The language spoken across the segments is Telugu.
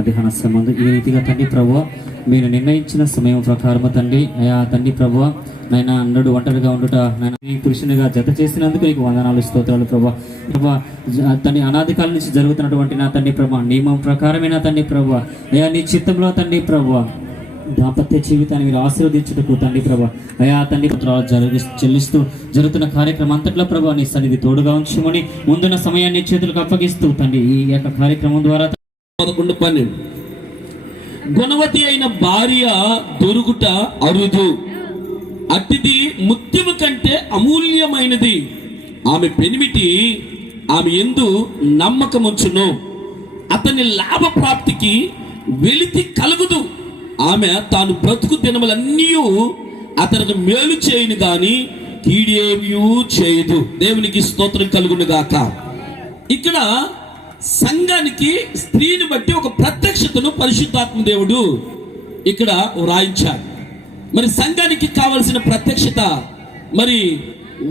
మధ్యాహ్న సంబంధం ఈ రీతిగా తండ్రి ప్రభువా మీరు నిర్ణయించిన సమయం ప్రకారము తండ్రి అయా తండ్రి ప్రభువా నైనా అన్నడు ఒంటరిగా ఉండుట నైనా నీ పురుషునిగా జత చేసినందుకు నీకు వందనాలు స్తోత్రాలు ప్రభువా. ప్రభా తండ్రి అనాది కాలం నుంచి జరుగుతున్నటువంటి నా తండ్రి ప్రభా నియమం ప్రకారమే నా తండ్రి ప్రభువా అయా నీ చిత్తంలో తండ్రి ప్రభువా దాంపత్య జీవితాన్ని మీరు ఆశీర్వదించుటకు తండ్రి ప్రభా అయా తండ్రి చెల్లిస్తూ జరుగుతున్న కార్యక్రమం అంతట్లో ప్రభా నీ సన్నిధి తోడుగా ఉంచుమని ముందున్న సమయాన్ని చేతులకు అప్పగిస్తూ తండ్రి ఈ యొక్క కార్యక్రమం ద్వారా 11:12 గుణవతి అయిన భార్య దొరుకుట అరుదు, అట్టిది ముత్యము కంటే అమూల్యమైనది. ఆమె పెనిమిటి ఆమె యందు నమ్మకముంచును, అతని లాభ ప్రాప్తికి వెలితి కలుగుదు. ఆమె తాను బ్రతుకు దినములన్నీ అతనికి మేలు చేయను గాని కీడేమీ చేయదు. దేవునికి స్తోత్రం కలుగును గాక. ఇక్కడ సంఘానికి స్త్రీని బట్టి ఒక ప్రత్యక్షతను పరిశుద్ధాత్మ దేవుడు ఇక్కడ వ్రాయించాడు. మరి సంఘానికి కావలసిన ప్రత్యక్షత, మరి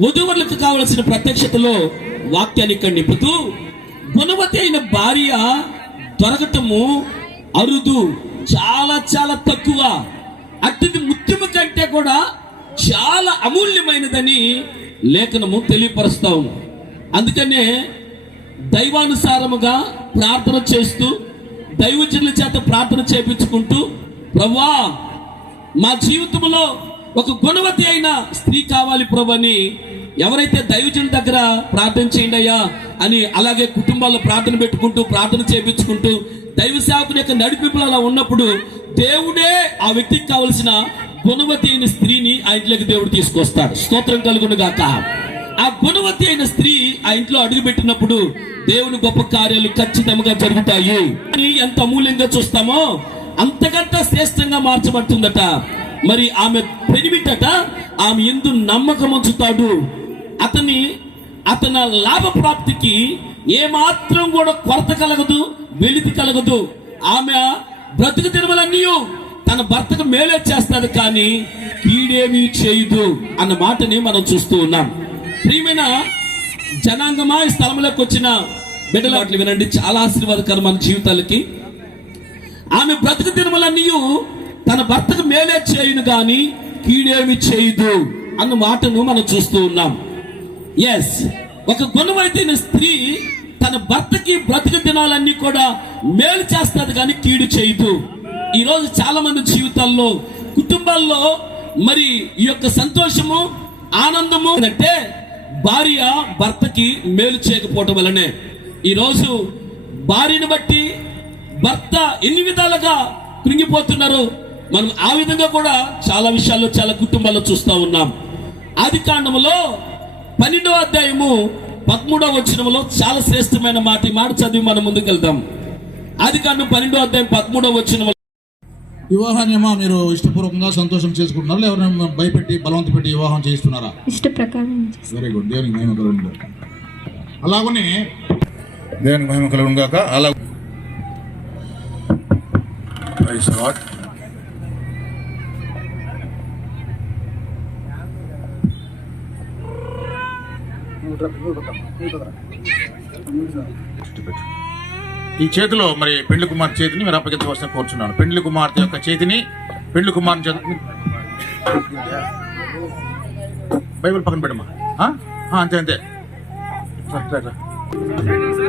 వధువులకు కావలసిన ప్రత్యక్షతలో వాక్యాన్ని ఇక్కడ నింపుతూ గుణవతి అయిన భార్య దొరకటము అరుదు, చాలా చాలా తక్కువ, అట్టిది ముత్యము కంటే కూడా చాలా అమూల్యమైనదని లేఖనము తెలియపరుస్తా ఉంది. అందుకనే దైవానుసారముగా ప్రార్థన చేస్తూ దైవజనుల చేత ప్రార్థన చేపించుకుంటూ ప్రభువా మా జీవితంలో ఒక గుణవతి అయిన స్త్రీ కావాలి ప్రభు అని ఎవరైతే దైవజనుల దగ్గర ప్రార్థన చేయండి అయ్యా అని అలాగే కుటుంబాల్లో ప్రార్థన పెట్టుకుంటూ ప్రార్థన చేపించుకుంటూ దైవ సేవకుని యొక్క నడిపింపులు అలా ఉన్నప్పుడు దేవుడే ఆ వ్యక్తికి కావలసిన గుణవతి అయిన స్త్రీని ఆ ఇంట్లోకి దేవుడు తీసుకొస్తాడు. స్తోత్రం కలుగును గాక. ఆ గుణవతి అయిన స్త్రీ ఆ ఇంట్లో అడుగు పెట్టినప్పుడు దేవుని గొప్ప కార్యాలు ఖచ్చితంగా జరుగుతాయి. ఎంత అమూల్యంగా చూస్తామో అంతకంటే శ్రేష్టంగా మార్చబడుతుందట. మరి ఆమె పెనిమిటట ఆమె యందు నమ్మకం ఉంచుతాడు, అతని లాభ ప్రాప్తికి ఏమాత్రం కూడా కొరత కలగదు, వెలితి కలగదు. ఆమె బ్రతుకు దినములన్నీ తన భర్తకు మేలే చేస్తాడు కానీ కీడేమీ చేయదు అన్న మాటని మనం చూస్తూ ఉన్నాం. ప్రియమైన జనాంగమా, ఈ స్థలంలోకి వచ్చిన బిడ్డలు వినండి, చాలా ఆశీర్వాదకరం మన జీవితాలకి. ఆమె బ్రతుకు దినములన్నీ తన భర్తకు మేలే చేయును గాని కీడేమి చేయదు అన్న మాటను మనం చూస్తూ ఉన్నాం. ఎస్, ఒక గుణవైన స్త్రీ తన భర్తకి బ్రతుకు దినాలన్నీ కూడా మేలు చేస్తుంది కానీ కీడు చేయదు. ఈరోజు చాలా మంది జీవితాల్లో కుటుంబాల్లో మరి ఈ యొక్క సంతోషము ఆనందము అంటే భార్య భర్తకి మేలు చేయకపోవటం వలనే ఈరోజు భార్యను బట్టి భర్త ఎన్ని విధాలుగా కృంగిపోతున్నారు. మనం ఆ విధంగా కూడా చాలా విషయాల్లో చాలా కుటుంబాల్లో చూస్తూ ఉన్నాం. ఆది కాండములో 12వ అధ్యాయము 13వ వచనములో చాలా శ్రేష్టమైన మాట చదివి మనం ముందుకు వెళ్దాం. ఆది కాండం 12వ అధ్యాయం 13వ వచనములో వివాహాన్ని ఏమో మీరు ఇష్టపూర్వకంగా సంతోషం చేసుకుంటున్నారా, ఎవరైనా భయపెట్టి బలవంత పెట్టి వివాహం చేస్తున్నారా? ఇష్ట ప్రకారం. Very good. దేవునికి మహిమ కలుగును గాక. అలాగనే దేవునికి మహిమ కలుగును గాక. అలా ఈ చేతిలో మరి పెళ్లి కుమార్తె చేతిని మీరు అప్పగించవలసిన కోరుచున్నాను. పెళ్లి కుమార్తె యొక్క చేతిని పెళ్లి కుమార్తె చేతి బైబిల్ పక్కన పెట్టమ్మా. అంతే అంతే.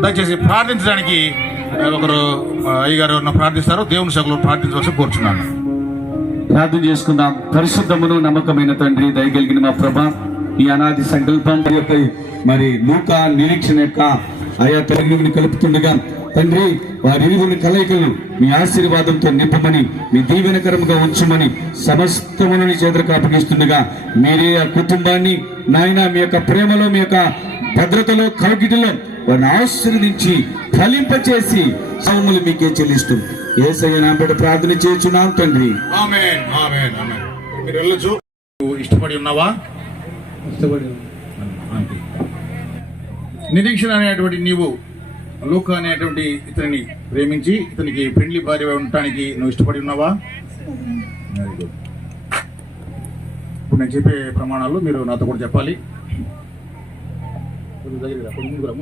దయచేసి ప్రార్థించడానికి ఒకరు అయ్యగారు ప్రార్థిస్తారు. దేవుని సభలో ప్రార్థించవలసి కోరుచున్నాను. ప్రార్థన చేసుకుందాం. పరిశుద్ధమును నమ్మకమైన తండ్రి, దయగలిగిన మా ప్రభా, ఈ అనాది సంకల్పం యొక్క మరి లూకా నిరీక్షణ యొక్క ఆయా తల్లిని కలుపుతుండగా తండ్రి వారి ఇరువురి కలయికలు మీ ఆశీర్వాదంతో నింపమని, మీ దీవెనకరముగా ఉంచమని సమస్తమును చేతులకు అప్పగిస్తుండగా మీరే ఆ కుటుంబాన్ని నాయన మీ యొక్క ప్రేమలో, మీ యొక్క భద్రతలో, కౌగిటిలో వారిని ఆశీర్వదించి ఫలింపచేసి సౌములు మీకే చెల్లిస్తూ యేసయ్య నామమున ప్రార్థన చేస్తున్నాం తండ్రి. ఆమేన్, ఆమేన్, ఆమేన్. మీరు వెళ్ళొచ్చు. ఇష్టపడి ఉన్నావా? ఇష్టపడి. నిరీక్షణ అనేటువంటి నీవు లూకా అనేటువంటి ఇతనిని ప్రేమించి ఇతనికి పెండ్లి భార్య ఉండటానికి నువ్వు ఇష్టపడి ఉన్నావా? Very good. ఇప్పుడు నేను చెప్పే ప్రమాణాలు మీరు నాతో కూడా చెప్పాలి. ముందుగా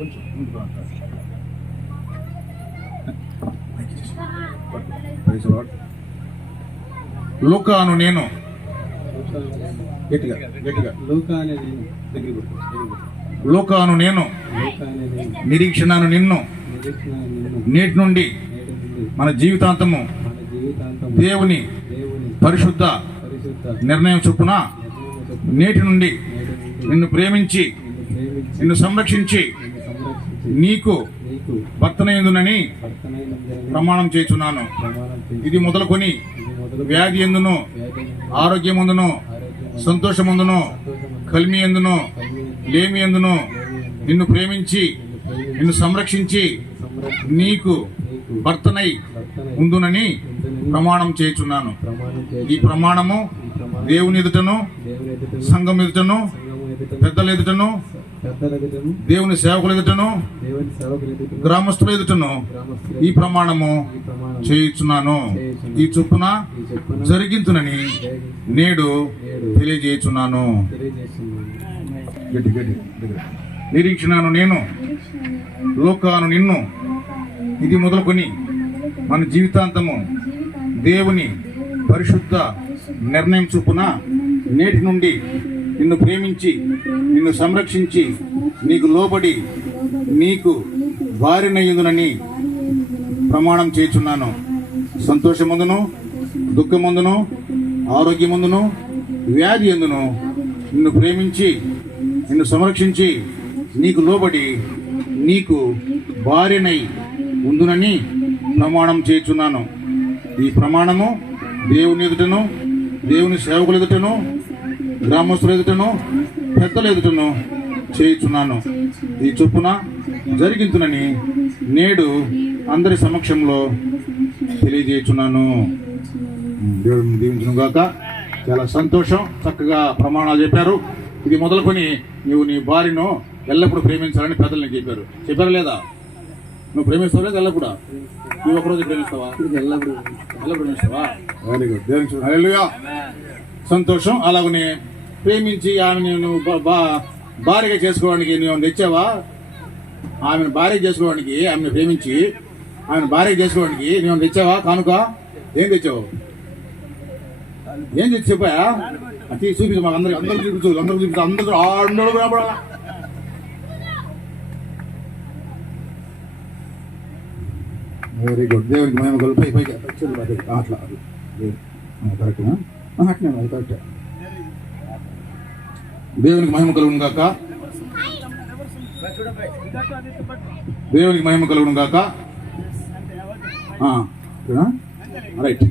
కొంచెం ముందుగా Praise the Lord. లూకా అను నేను గట్టిగా లూకా అనే నేను లూకా అను నేను లూకా అనే నేను నిరీక్షణను నిన్ను నిరీక్షణ నిన్ను నేటి నుండి నేటి నుండి మన జీవితాంతము మన జీవితాంతం దేవుని దేవుని పరిశుద్ధ పరిశుద్ధ నిర్ణయం చొప్పున నిర్ణయం చొప్పున నేటి నుండి నేటి నుండి నిన్ను ప్రేమించి నిన్ను ప్రేమించి నిన్ను సంరక్షించి నిన్ను సంరక్షించి నీకు నీకు భర్తనయ్యుందునని భర్తనైనందునని ప్రమాణం చేస్తున్నాను. ప్రమాణం చేసి ఇది మొదలుకొని ఇది మొదలు వ్యాధి ఎందును వ్యాధి ఆరోగ్యమందును ఆరోగ్యం సంతోషమందును కలిమి ఎందును లేమి ఎందును నిన్ను ప్రేమించి నిన్ను సంరక్షించి నీకు నీకు భర్తనై భర్తనై ఉందునని ప్రమాణం చేయుచున్నాను. ప్రమాణం ఈ చేసి ప్రమాణము ఈ ప్రమాణం దేవుని ఎదుటను దేవుని ఎదుటను సంఘం ఎదుటను సంఘము ఎదుటను పెద్దల ఎదుటను పెద్దల ఎదుటను దేవుని సేవకుల ఎదుటను దేవుని సేవకుల ఎదుటను గ్రామస్తుల ఎదుటను గ్రామస్తుల ఈ ప్రమాణము ఈ ప్రమాణం చేయుచున్నాను. ఈ చొప్పున ఈ చొప్పున జరిగించునని నేడు తెలియజేయుచున్నాను. తెలియజేస్తున్నాను. గట్టి గట్టి దగ్గర. నిరీక్షణను నేను లోకాను నిన్ను ఇది మొదలుకొని మన జీవితాంతము దేవుని పరిశుద్ధ నిర్ణయం చొప్పున నేటి నుండి నిన్ను ప్రేమించి నిన్ను సంరక్షించి నీకు లోబడి నీకు భార్యనయ్యుందునని ప్రమాణం చేయుచున్నాను. సంతోషమందును దుఃఖమందును ఆరోగ్యమందును వ్యాధి ఎందును నిన్ను ప్రేమించి నిన్ను సంరక్షించి నీకు లోబడి నీకు భార్యనై ఉందునని ప్రమాణం చేయుచున్నాను. ఈ ప్రమాణము దేవుని ఎదుటను దేవుని సేవకుల ఎదుటను గ్రామస్తుల ఎదుటను పెద్దల ఎదుటను చేయుచున్నాను. ఈ చొప్పున జరిగించునని నేడు అందరి సమక్షంలో తెలియజేయుచున్నాను. దేవుడు దీవించును గాక. చాలా సంతోషం. చక్కగా ప్రమాణాలు చెప్పారు. ఇది మొదలుకొని నువ్వు నీ భార్యను ఎల్లప్పుడూ ప్రేమించాలని పెద్దలు నీకు చెప్పారా లేదా? నువ్వు ప్రేమిస్తావు లేదా? ఎల్లప్పుడా నువ్వు ఒకరోజు ప్రేమిస్తావా? ఎల్లప్పుడు ప్రేమిస్తావా? Very good. దేవునికి హల్లెలూయా. సంతోషం. అలాగనే ప్రేమించి ఆమెను నువ్వు భార్యగా చేసుకోవడానికి నువ్వు తెచ్చావా? ఆమెను భార్య చేసుకోవడానికి, ఆమెను ప్రేమించి ఆమెను భార్య చేసుకోవడానికి నువ్వు తెచ్చావా? కానుక ఏం తెచ్చావు? ఏం తెచ్చి చెప్పాయా? అది చూపించు మాకు. అందరూ చూపించు. అందరూ అందరూ కూడా వెరీ గుడ్. దేవునికి మేము పైకి అట్లా కరెక్ట్ అట్నే కరెక్ట్. దేవునికి మహిమ కలుగును గాక. దేవునికి మహిమ కలుగును గాక. రైట్.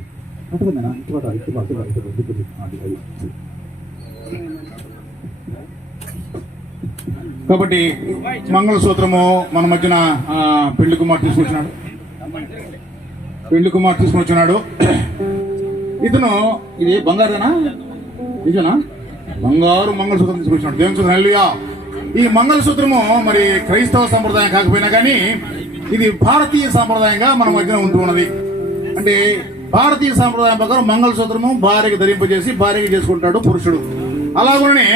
కాబట్టి మంగళసూత్రము మన మధ్యన పెళ్లి కుమార్ తీసుకొచ్చినాడు. ఇతను ఇది బంగారుదేనా? నిజనా? బంగారు మంగళసూత్రం తీసుకొచ్చినాడు. దేవుని హల్లెలూయా. ఈ మంగళసూత్రము మరి క్రైస్తవ సంప్రదాయం కాకపోయినా కానీ ఇది భారతీయ సంప్రదాయంగా మన మధ్యన ఉంటూ ఉన్నది. అంటే భారతీయ సంప్రదాయం ప్రకారం మంగళసూత్రము భార్యకి ధరింపజేసి భార్యకి చేసుకుంటాడు పురుషుడు. అలాగనే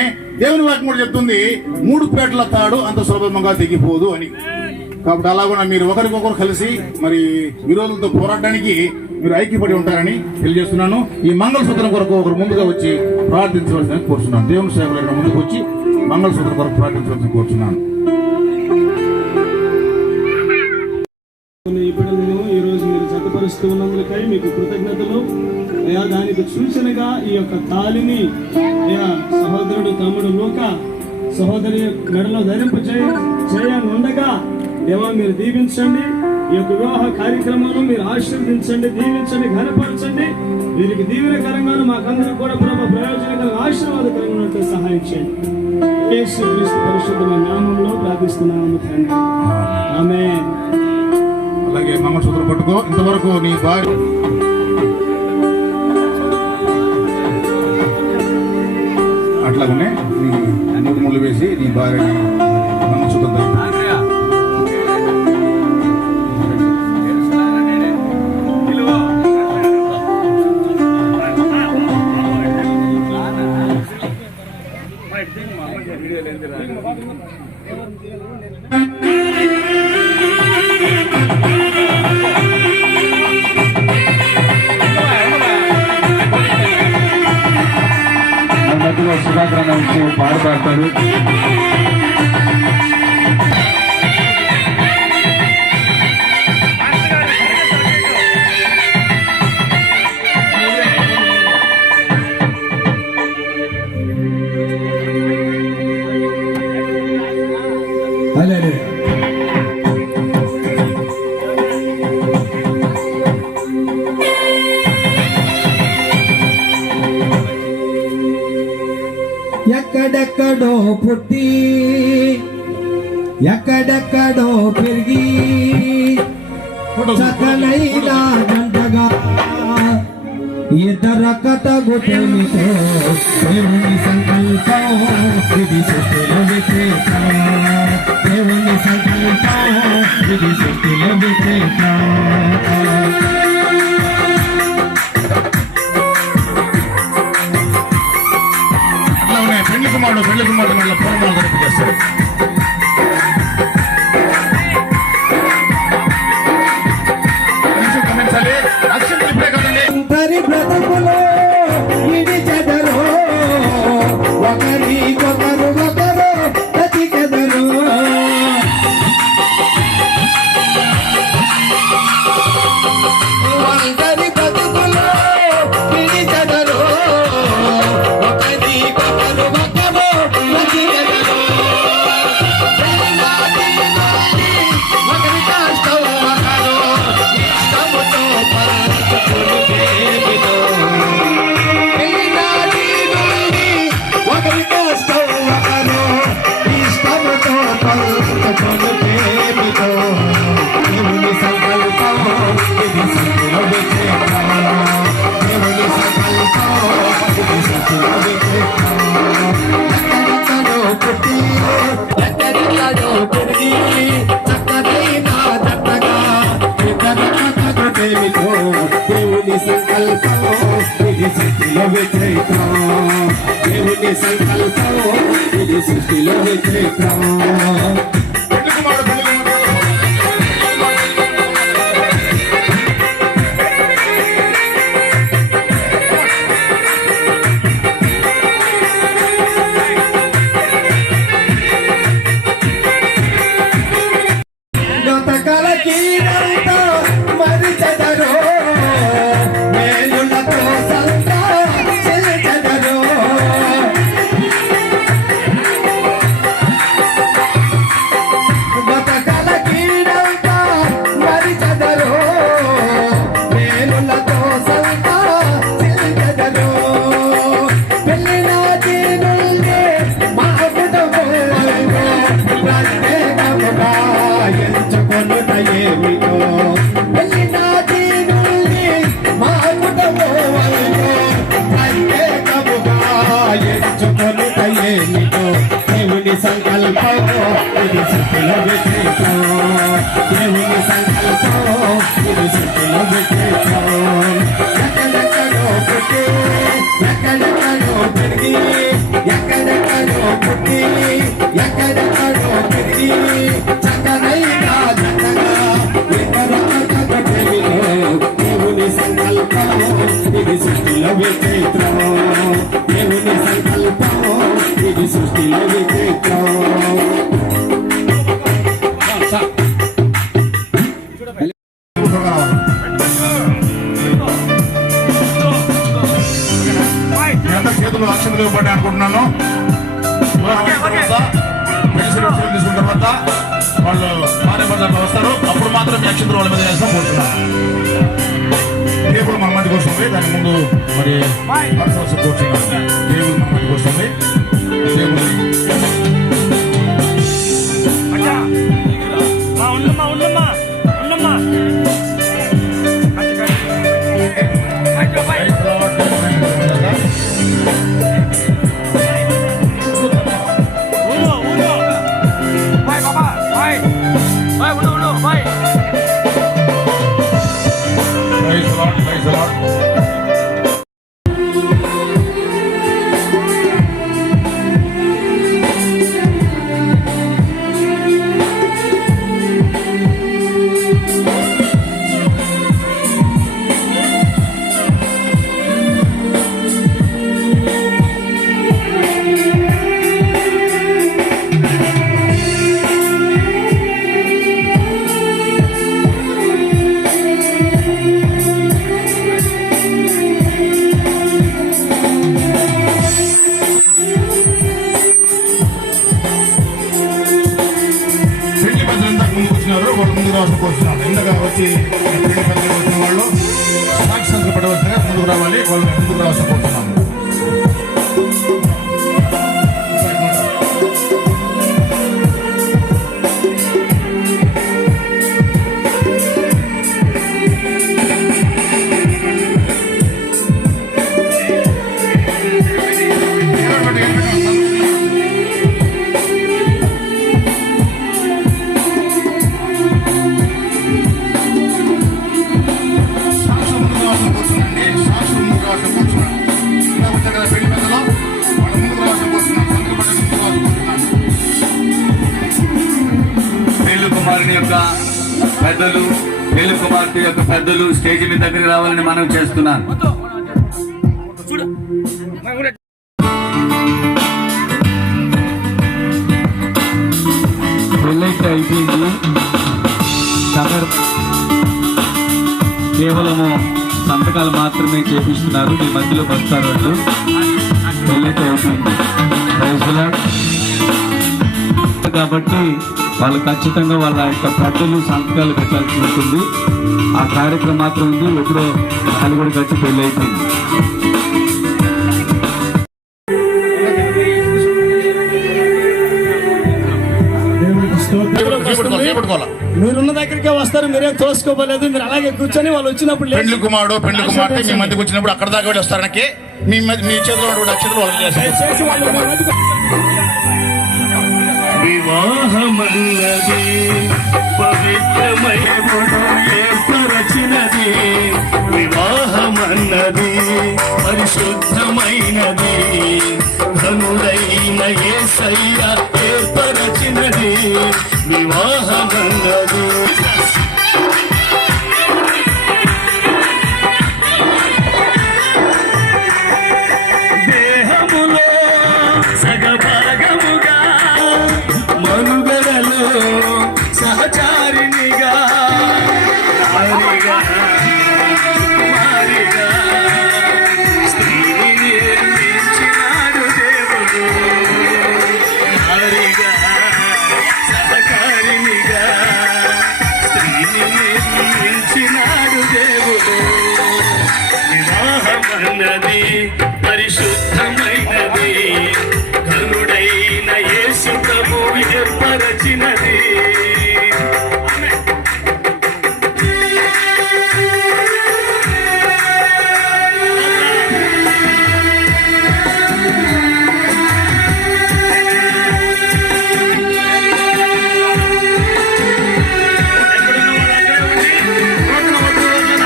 దేవుని వాక్యం కూడా చెప్తుంది 3 పేటల తాడు అంత సులభంగా తెగిపోదు అని. కాబట్టి అలాగున మీరు ఒకరికొకరు కలిసి మరి విరోధులతో పోరాడడానికి మీరు ఐక్యపడి ఉంటారని తెలియజేస్తున్నాను. ఈ మంగళసూత్రం కొరకు ఒకరు ముందుగా వచ్చి ప్రార్థించవలసిన కోరుతున్నాను. దేవుని సేవకులు ముందుకు వచ్చి మంగళసూత్రం కొరకు ప్రార్థించవలసిన కోరుతున్నాను. ఈ బిడ్డలను ఈ రోజు మీరు జతపరుస్తూ ఉన్నందుకై మీకు కృతజ్ఞతలు అయ్యా. దానికి సూచనగా ఈ యొక్క తాళిని అయ్యా సహోదరుడు తమ్ముడు లోక సహోదరి మెడలో ధరింపు చేయని ఉండగా దేవా మీరు దీవించండి. ఈ యొక్క వివాహ కార్యక్రమంలో మీరు ఆశీర్వదించండి, దీవించండి, ఘనపరచండి. వీరికి దీవెనకరంగాను మాకందరూ కూడా ప్రభు ప్రయోజనకరంగా ఆశీర్వాదకరంగా ఉన్నట్టు సహాయం చేయండి. యేసు క్రీస్తు పరిశుద్ధమైన నామములో ప్రార్థిస్తున్నాము తండ్రి. ఆమేన్. అలాగే మంగళసూత్రం పట్టుకో. ఇంతవరకు నీ భార్య అట్లాగనే నీ ముళ్ళు వేసి నీ భార్యని మంగళసూత్రం ధరించు. పాడతారు. ఎక్కడెక్కడో పుట్టి ఎక్కడెక్కడో పెరిగి చక్కనైన జంటగా ఇద్దరు కథగుటమితో దేవుని సంకల్పం ఇది సృష్టిలో విశేషం. దేవుని సంకల్పం ఇది సృష్టిలో విశేషం. పెళ్లి కుమారుడు మళ్ళీ పూర్ణాలు గడిపి చేస్తారు. గమనించాలి, అక్షంతలు ఇప్పుడే కదండి. ఒకరి బ్రతుకులో విడిచెదరు, ఒకరికొకరు ఒకరు బ్రతికెదరు. ఒకరి బ్రతుకులో విడిచెదరు, ఒకరికొకరు ఒకరు బ్రతికెదరు. ఒకరి కష్టం ఒకరు ఇష్టముతో పరచుకుని ప్రేమితో. ఒకరి కష్టం ఒకరు ఇష్టముతో పరచుకుని ప్రేమితో. దేవుని సంకల్పం ఇది సత్యలో విశేషం. దేవుని సంకల్పం ఇది సత్యలో విశేషం. ఎక్కడెక్కడో పుట్టి ఎక్కడెక్కడో పెరిగి చక్కనైన జంటగా ఇద్దరు కథగుటమితో దేవుని సంకల్పం ఇది సృష్టిలో విశేషం. దేవుని సంకల్పం ఇది సృష్టిలో విశేషం. పెళ్లి కుమారుడు గతకాల కీడంతో మరిచెదరు, మేలులతో సంతా చెల్చెదరు. గతకాల కీడంతో మరిచెదరు, మేలులతో సంతా చెల్చెదరు. పెళ్ళిన దీనుల్ని మా కుటుంబం ప్రత్యేకముగా ఎంచుకొనుట ఏమిటో. వెళ్ళిన దీనుల్ని మా కుటుంబం ప్రత్యేకముగా ఎంచుకొనుట ఏమిటో. దేవుని సంకల్పం ఇది సృష్టిలో విశేషం. దేవుని సంకల్పం ఇది సృష్టిలో విశేషం. ఎక్కడెక్కడో పుట్టి ఎక్కడెక్కడో పెరిగి ఎక్కడెక్కడో పుట్టి ఎక్కడెక్కడో పెరిగి చక్కనైన జంటగా ఇద్దరు కథగుటమితో దేవుని సంకల్పం ఇది సృష్టిలో విశేషం. దేవుని సంకల్పం ఇది సృష్టిలో విశేషం. మీ అందరి చేతులు అక్షంతలు ఇవ్వబడ్డాయి అనుకుంటున్నాను. వివాహం అయిన తర్వాత పెళ్లి సర్టిఫికేట్ తీసుకున్న తర్వాత వాళ్ళు భార్యాభర్తలు వస్తారు. అప్పుడు మాత్రం మీ అక్షంతలు వాళ్ళ మీద వేస్తాం కోరుతున్నాను. టేబుల్ మన మధ్యకి వస్తుంది. దాని ముందు మరి కూర్చున్నాం. టేబుల్ మన మధ్యకి వస్తుంది. Table Praise the Lord. ఇంతగా వచ్చి పెళ్లి పెద్దలు వచ్చిన వాళ్ళు సాక్షి సంఖ్య పడవలసిగా ముందుకు రావాలి, వాళ్ళు ముందుకు రావాల్సి కోరుతున్నాము. పెళ్లి కుమారుని యొక్క పెద్దలు, పెళ్లి కుమార్తె యొక్క పెద్దలు స్టేజ్ మీద దగ్గరికి రావాలని మనం చేస్తున్నాను. పెళ్ళైతే అయిపోయింది, కేవలము సంతకాలు మాత్రమే చేపిస్తున్నారు. మీ మధ్యలో వస్తారు వాళ్ళు. పెళ్ళైతే అయిపోయింది కాబట్టి వాళ్ళు ఖచ్చితంగా వాళ్ళ యొక్క పెద్దలు సంతకాలు పెట్టాల్సి ఉంటుంది. ఆ కార్యక్రమం మాత్రం ఉంది. ఎప్పుడో వాళ్ళు కూడా కట్టి పెళ్ళి అయిపోయింది. మీరున్న దగ్గరికే వస్తారు, మీరేం తోసుకోలేదు. మీరు అలాగే కూర్చొని వాళ్ళు వచ్చినప్పుడు పెళ్లి కుమారుడు పెళ్లి కుమార్తె మీ మధ్యకి వచ్చినప్పుడు అక్కడ దాకా వెళ్ళి వస్తానికి మీ చేతిలో ఉన్నటువంటి అక్షరాలు వాళ్ళు చేస్తారు. వివాహమన్నది పవిత్రమైనది ఏర్పరచినది, వివాహమన్నది పరిశుద్ధమైనది, ఘనుడైన యేసయ్య ఏర్పరచినది, వివాహమన్నది. దేహములో సగభాగముగా మనుగడలో సహచారినిగా నారిగా కుమారిగా స్త్రీని నిర్మించినాడు దేవుడు, నారిగా సహకారినిగా స్త్రీని నిర్మించినాడు దేవుడు. వివాహమన్నది పరిశుద్ధమైనది, ఘనుడైన యేసు ప్రభు ఏర్పరచినది.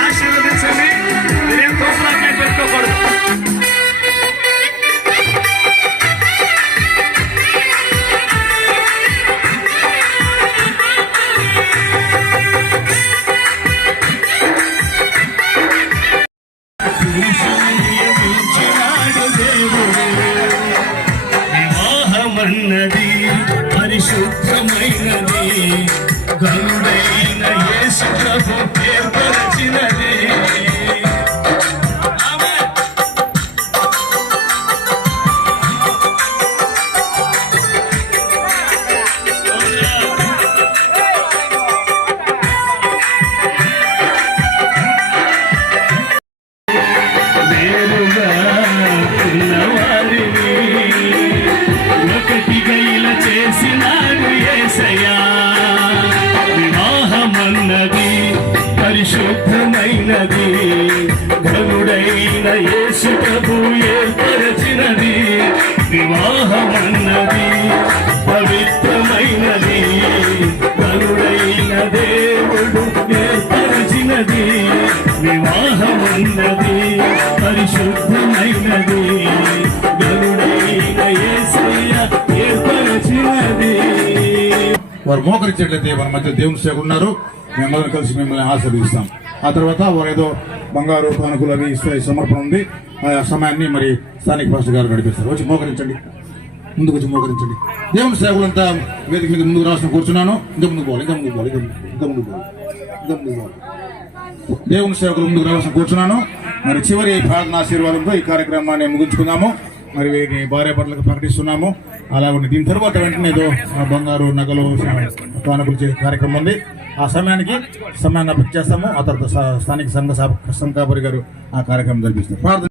ఆశీర్వదించండి. మీరేం కోపలాగా పెట్టుకోకూడదు. వివాహమన్నది పరిశుద్ధమైనది, ఘనుడైన యేసు ప్రభు ఏర్పరచినది. వేరుగా ఉన్నవారిని ఒకటిగా ఇలా చేసినాడు యేసయ్యా. వివాహమన్నది పరిశుద్ధమైనది, ఘనుడైన యేసు ప్రభు ఏర్పరచినది, వివాహమన్నది పవిత్రమైనది, ఘనుడైన దేవుడు ఏర్పరచినది, వివాహమన్నది పరిశుద్ధమైనది, ఘనుడైన యేసయ్య ఏర్పరచినది. వారు మోకరించేట్లయితే మన మధ్య దేవుని సేవ ఉన్నారు. మేమందరం కలిసి మిమ్మల్ని ఆశీర్వదిస్తాం. ఆ తర్వాత వారు ఏదో బంగారు కానుకలు అవి ఇస్తే సమర్పణ ఉంది. ఆ సమయాన్ని మరి స్థానిక పాస్టర్ గారు నడిపిస్తారు. వచ్చి మోకరించండి, ముందుకు వచ్చి మోకరించండి. దేవుని సేవలంతా వేదిక మీద ముందుకు రాసిన కూర్చున్నాను. ఇంకా ముందుకు పోవాలి, ఇంకా ముందుకు పోవాలి, ఇంకా ముందుకు పోవాలి, ఇంకా ముందుకు పోవాలి. దేవుని సేవకులు ముందుకు రావాల్సిన కూర్చున్నాను. మరి చివరి ప్రార్థన ఆశీర్వాదంతో ఈ కార్యక్రమాన్ని ముగించుకున్నాము. మరి వీరిని భార్య భర్తలకు ప్రకటిస్తున్నాము. అలాగే దీని తర్వాత వెంటనే ఏదో బంగారు నగలు కానుకలు కార్యక్రమం ఉంది. ఆ సమయానికి సమయాన్ని అభివృద్ధి చేస్తాము. ఆ తర్వాత స్థానిక సంఘాపరి గారు ఆ కార్యక్రమం జరిపిస్తారు. ప్రార్థన.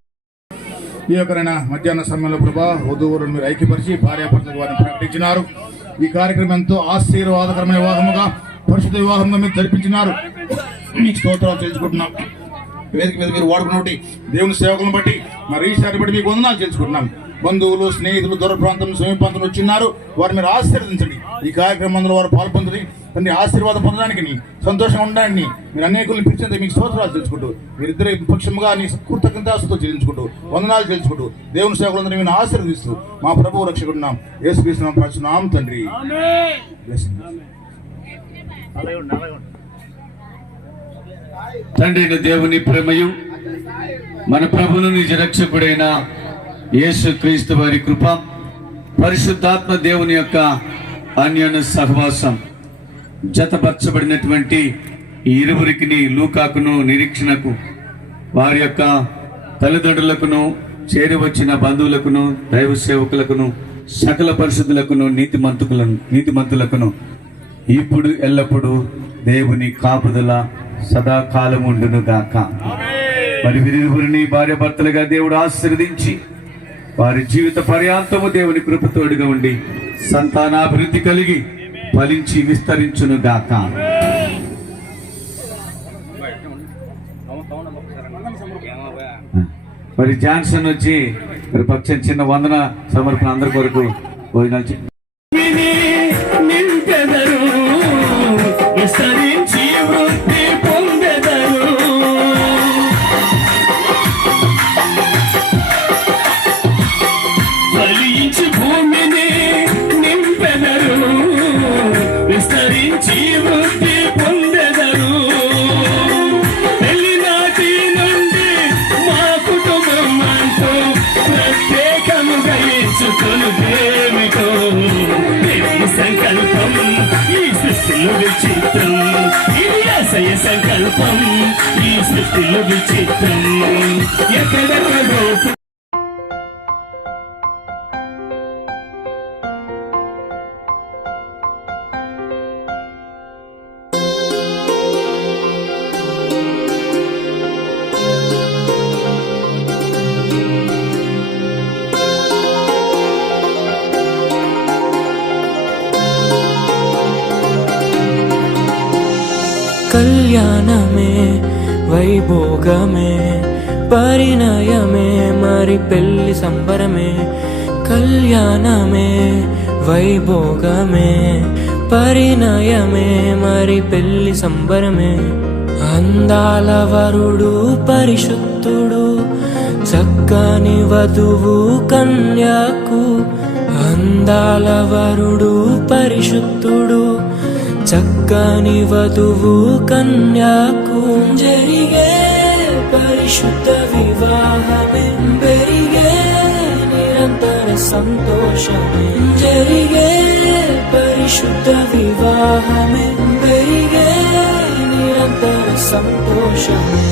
ఈ యొక్క మధ్యాహ్న సమయంలో ప్రభా వధువులను మీరు ఐక్యపరిచి భార్యాభర్తలకు వారిని ప్రకటించినారు. ఈ కార్యక్రమం ఎంతో ఆశీర్వాదకరమైన వివాహముగా, పరిశుద్ధ వివాహంగా మీరు జరిపించినారు. మీకు స్తోత్రాలు తెలుసుకుంటున్నాం. వేదిక మీద మీరు వాడుకున్నటువంటి దేవుని సేవకులను బట్టి మరి ఈసారి బట్టి మీకు వందనాలు తెలుసుకుంటున్నాం. బంధువులు, స్నేహితులు, దూర ప్రాంతం, సమీప ప్రాంతం వచ్చిన్నారు. వారు మీరు ఆశీర్వదించండి. ఈ కార్యక్రమంలో వారు పాల్పొందని తండ్రి ఆశీర్వాదం పొందడానికి, సంతోషంగా ఉండడానికి మీరు అనేకులను పిలిచినందుకు మీకు స్తోత్రాలు తెలుసుకుంటూ, మీరిద్దరి పక్షముగా నీ కృతజ్ఞతాస్తుతో చెల్లించుకుంటూ, వందనాలు తెలుసుకుంటూ, దేవుని సేవకులందరూ మేము ఆశీర్వదిస్తూ మా ప్రభువు రక్షకుడున్నాం యేసుక్రీస్తు ప్రార్థిస్తున్నాం తండ్రి. తండ్రి దేవుని ప్రేమయు మన ప్రభువును నిజ రక్షకుడైన యేసుక్రీస్తు వారి కృప, పరిశుద్ధాత్మ దేవుని యొక్క అన్యోన్య సహవాసం, జతపరచబడినటువంటి ఈ ఇరువురికి, లూకాకును నిరీక్షణకు, వారి యొక్క తల్లిదండ్రులకును, చేరువచ్చిన బంధువులకును, దైవ సేవకులకును, సకల పరిశుద్ధులకును, నీతిమంతులకును ఇప్పుడు ఎల్లప్పుడూ దేవుని కాపుదల సదాకాలం ఉండును గాక. మరి వీరిరువురిని భార్య భర్తలుగా దేవుడు ఆశీర్వదించి వారి జీవిత పర్యాంతము దేవుని కృపతోడుగా ఉండి సంతానాభివృద్ధి కలిగి ఫలించి విస్తరించును గాక. మరి జాన్సన్ వచ్చి మరి పక్షం చిన్న వందన సమర్పణ అందరి కొరకు భోజనాలు నింపెదరు, విస్తరించి వృద్ధి పొందెదరు. ఫలించి భూమిని నింపెదరు, విస్తరించి వృద్ధి పొందెదరు. పెళ్లినాటి నుండి మా కుటుంబం అంటూ ప్రత్యేకముగా ఎంచుకొనుదేమిటో దేవుని సంకల్పం. ఈ సృష్టిలో విచిత్రం, ఇది యేసయ్య సంకల్పం. ఈ సృష్టిలో విచిత్రం, ఎక్కడెక్కడో కళ్యాణమే వైభోగమే పరిణయమే మరి పెళ్లి సంబరమే. కళ్యాణమే వైభోగమే పరిణయమే మరి పెళ్లి సంబరమే. అందాల వరుడు పరిశుద్ధుడు, చక్కని వధువు కన్యాకు. అందాల వరుడు పరిశుద్ధుడు, చక్కని వధువు కన్యాకు. జరిగే పరిశుద్ధ వివాహమే, పెరిగే నిరంతర సంతోషమే. జరిగే పరిశుద్ధ వివాహమే, పెరిగే నిరంతర సంతోషమే.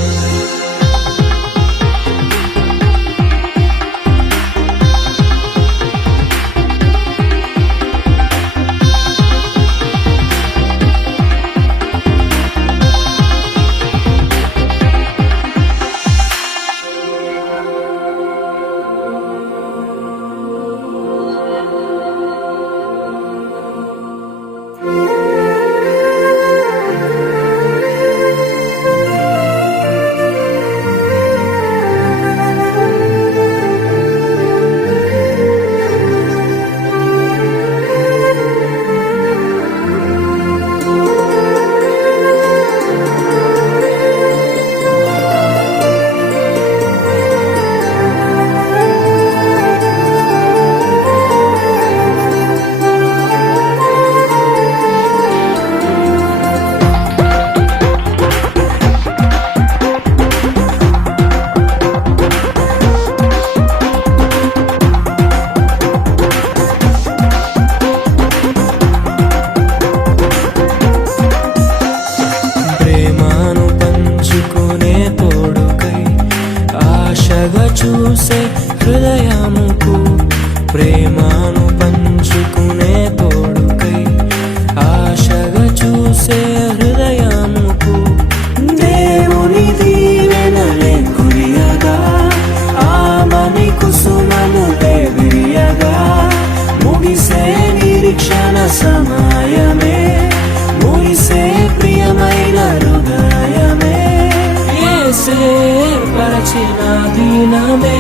నిలిచిన దీనమే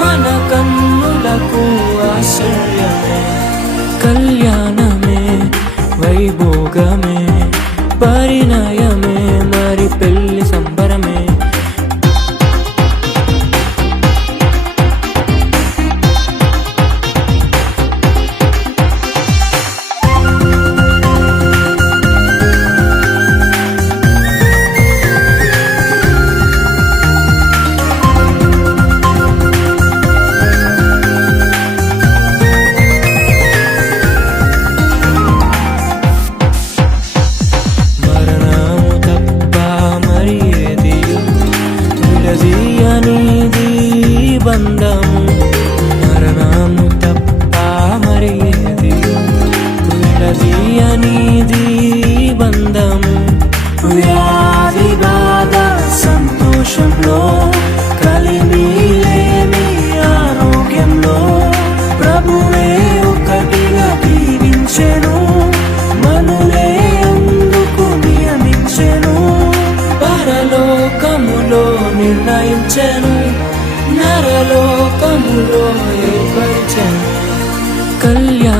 మన కన్నులకు ఆశ్చర్యమే. కళ్యాణమే వైభోగమే పరిణయమే మరి పెళ్లి సంబరమే. మరణము తప్ప మరి ఏది విడదీయనిది బంధము. మరణము తప్ప మరి ఏది విడదీయనిది బంధము. వ్యాధి బాధ సంతోషంలో కలిమి లేని ఆరోగ్యంలో ప్రభువే ఒకటిగా దీవించెను, మనులే అందుకు నియమించెను. పరలోకములో నిర్ణయించెను, నరలోకములో ఏర్పరిచెను. కళ్యాణ